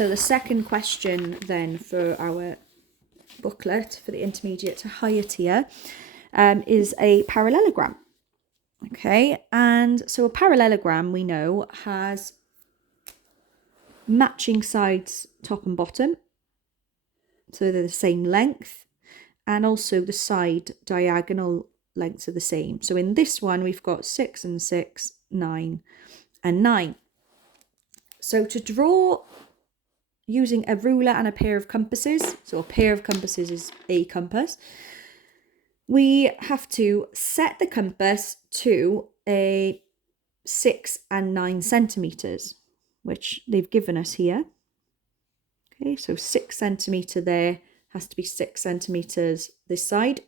So the second question then for our booklet for the intermediate to higher tier is a parallelogram. Okay, and so a parallelogram we know has matching sides top and bottom, so they're the same length, and also the side diagonal lengths are the same. So in this one we've got 6 and 6, 9 and 9. So to draw using a ruler and a pair of compasses, so a pair of compasses is a compass, we have to set the compass to a 6 and 9 centimeters, which they've given us here. Okay, so 6 centimeter there has to be 6 centimeters this side.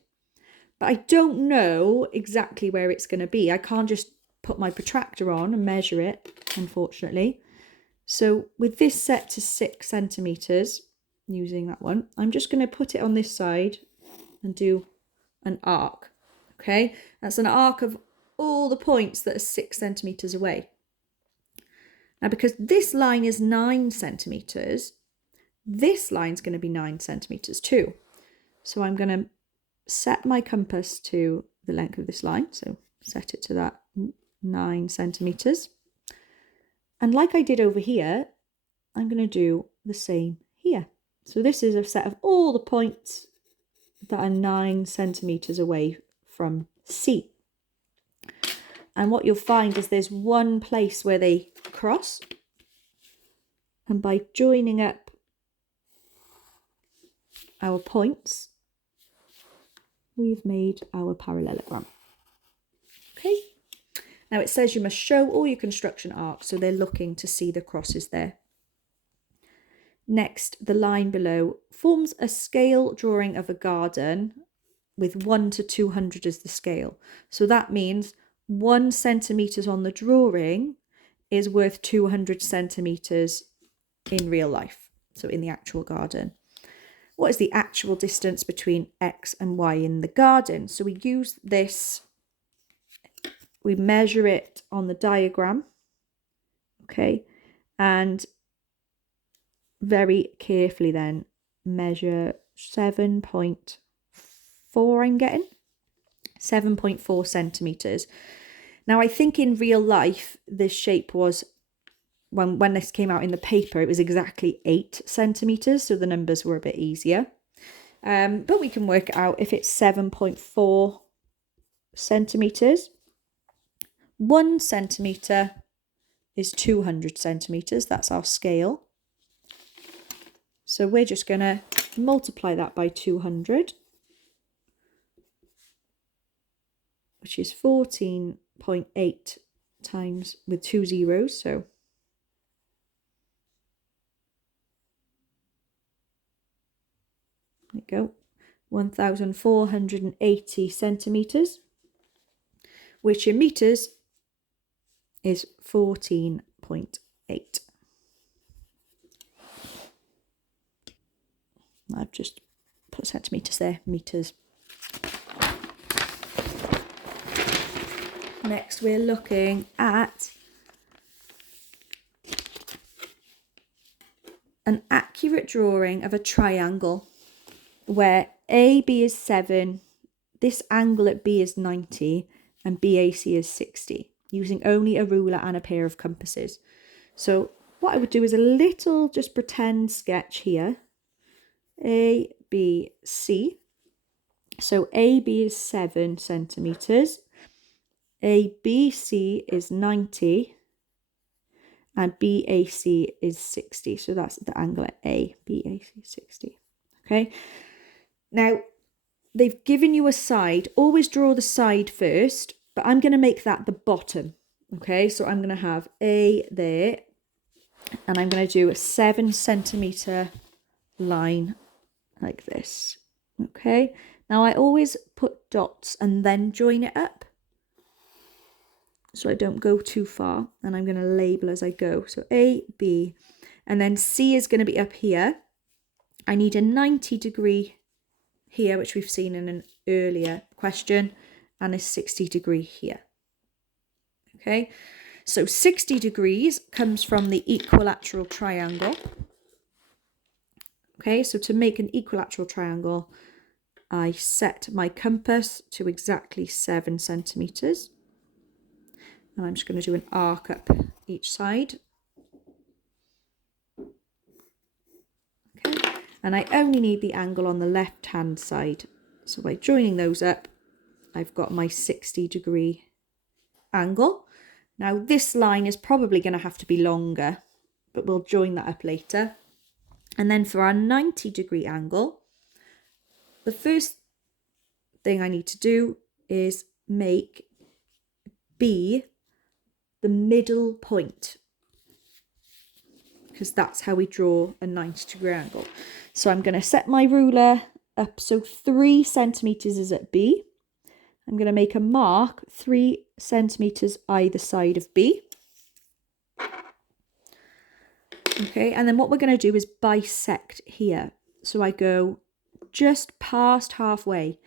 But I don't know exactly where it's going to be. I can't just put my protractor on and measure it, unfortunately. So with this set to 6 centimeters, using that one, I'm just going to put it on this side and do an arc. Okay, that's an arc of all the points that are 6 centimeters away. Now, because this line is 9 centimeters, this line's going to be 9 centimeters too. So I'm going to set my compass to the length of this line. So set it to that 9 centimeters. And like I did over here, I'm going to do the same here. So this is a set of all the points that are 9 centimeters away from C. And what you'll find is there's one place where they cross. And by joining up our points, we've made our parallelogram. Okay. Now it says you must show all your construction arcs, so they're looking to see the crosses there. Next, the line below forms a scale drawing of a garden with 1 to 200 as the scale. So that means 1 centimetre on the drawing is worth 200 centimetres in real life, so in the actual garden. What is the actual distance between X and Y in the garden? So we use this, we measure it on the diagram, okay, and very carefully then measure 7.4, I'm getting 7.4 centimetres. Now I think in real life this shape was, when this came out in the paper, it was exactly 8 centimetres, so the numbers were a bit easier. But we can work it out if it's 7.4 centimetres. 1 centimetre is 200 centimetres, that's our scale. So we're just going to multiply that by 200, which is 14.8 times with 2 zeros, so there we go, 1,480 centimetres, which in metres is 14.8. I've just put centimetres there, metres. Next, we're looking at an accurate drawing of a triangle where AB is 7, this angle at B is 90, and BAC is 60, using only a ruler and a pair of compasses. So what I would do is a little just pretend sketch here. A, B, C. So AB is 7 centimetres, ABC is 90, and BAC is 60. So that's the angle at A, BAC 60. Okay. Now, they've given you a side. Always draw the side first, but I'm going to make that the bottom. Okay, so I'm going to have A there, and I'm going to do a 7 centimetre line like this. Okay, now I always put dots and then join it up, so I don't go too far, and I'm going to label as I go. So A, B, and then C is going to be up here. I need a 90 degree here, which we've seen in an earlier question, and a 60 degree here. Okay, so 60 degrees comes from the equilateral triangle. Okay, so to make an equilateral triangle, I set my compass to exactly 7 centimeters. And I'm just going to do an arc up each side. Okay, and I only need the angle on the left-hand side. So by joining those up, I've got my 60-degree angle. Now this line is probably going to have to be longer, but we'll join that up later. And then for our 90-degree angle, the first thing I need to do is make B the middle point, because that's how we draw a 90-degree angle. So I'm going to set my ruler up so 3 centimeters is at B. I'm going to make a mark 3 centimeters either side of B. Okay, and then what we're going to do is bisect here. So I go just past halfway.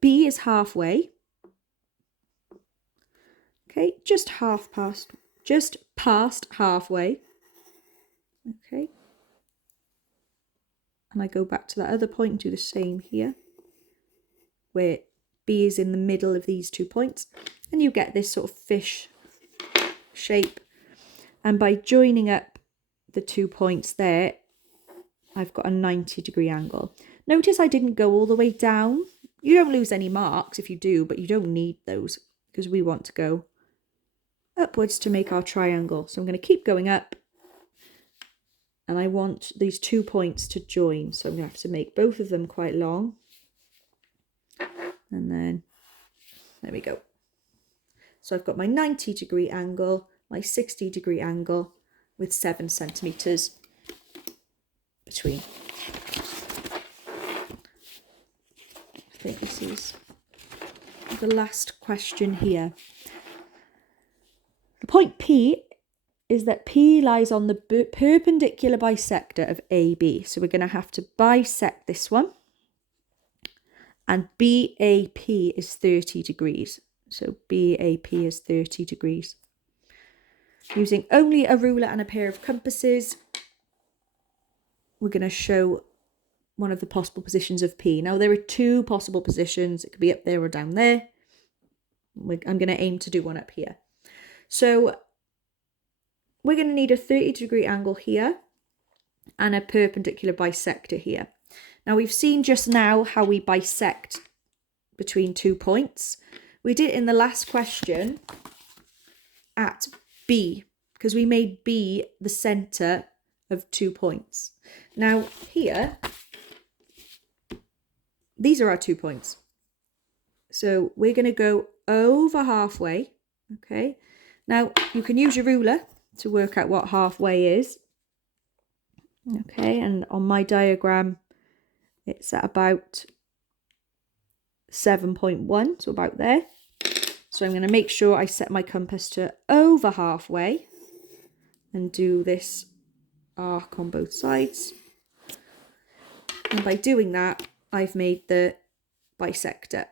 B is halfway. Okay, just past halfway. Okay. And I go back to that other point and do the same here, where B is in the middle of these 2 points. And you get this sort of fish shape. And by joining up the 2 points there, I've got a 90-degree angle. Notice I didn't go all the way down. You don't lose any marks if you do, but you don't need those because we want to go upwards to make our triangle. So I'm going to keep going up, and I want these 2 points to join. So I'm going to have to make both of them quite long. And then there we go. So I've got my 90-degree angle, my 60-degree angle with 7 centimeters between. I think this is the last question here. The point P is that P lies on the perpendicular bisector of AB. So we're going to have to bisect this one. And BAP is 30 degrees. So BAP is 30 degrees. Using only a ruler and a pair of compasses, we're going to show one of the possible positions of P. Now there are 2 possible positions. It could be up there or down there. I'm going to aim to do one up here. So we're going to need a 30-degree angle here and a perpendicular bisector here. Now we've seen just now how we bisect between 2 points. We did it in the last question at B, because we made B the centre of 2 points. Now here, these are our 2 points. So we're going to go over halfway, okay? Now you can use your ruler to work out what halfway is. Okay, and on my diagram, it's at about 7.1, so about there. So I'm going to make sure I set my compass to over halfway and do this arc on both sides. And by doing that, I've made the bisector.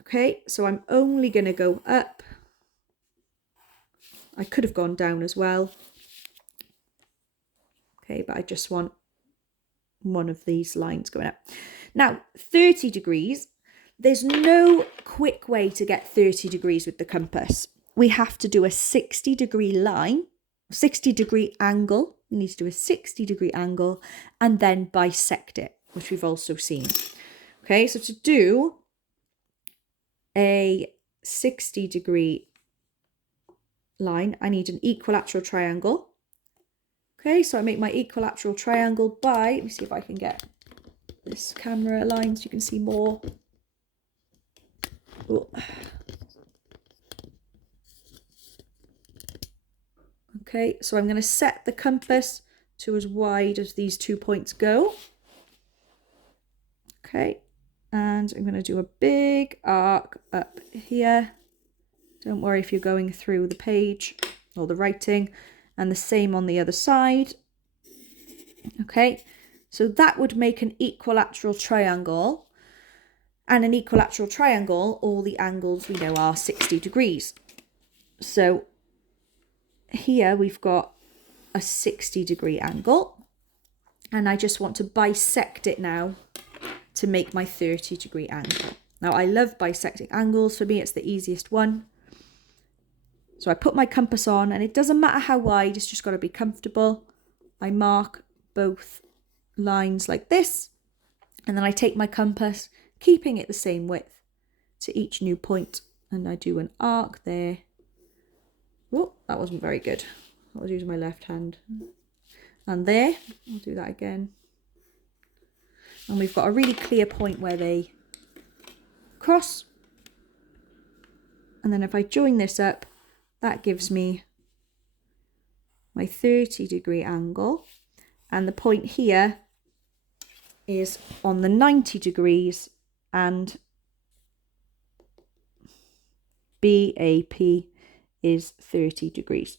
Okay, so I'm only going to go up. I could have gone down as well. Okay, but I just want one of these lines going up. Now, 30 degrees, there's no quick way to get 30 degrees with the compass. We have to do a 60-degree line, 60-degree angle. We need to do a 60-degree angle and then bisect it, which we've also seen. Okay, so to do a 60-degree line, I need an equilateral triangle. Okay, so I make my equilateral triangle by, let me see if I can get this camera aligned so you can see more. Ooh. Okay, so I'm going to set the compass to as wide as these 2 points go. Okay, and I'm going to do a big arc up here. Don't worry if you're going through the page or the writing. And the same on the other side. Okay, so that would make an equilateral triangle. And an equilateral triangle, all the angles we know are 60 degrees. So here we've got a 60-degree angle. And I just want to bisect it now to make my 30-degree angle. Now, I love bisecting angles. For me, it's the easiest one. So I put my compass on, and it doesn't matter how wide, it's just got to be comfortable. I mark both lines like this, and then I take my compass, keeping it the same width to each new point, and I do an arc there. Oh, that wasn't very good. I was using my left hand. And there, I'll do that again. And we've got a really clear point where they cross. And then if I join this up, that gives me my 30-degree angle. And the point here is on the 90 degrees, and BAP is 30 degrees.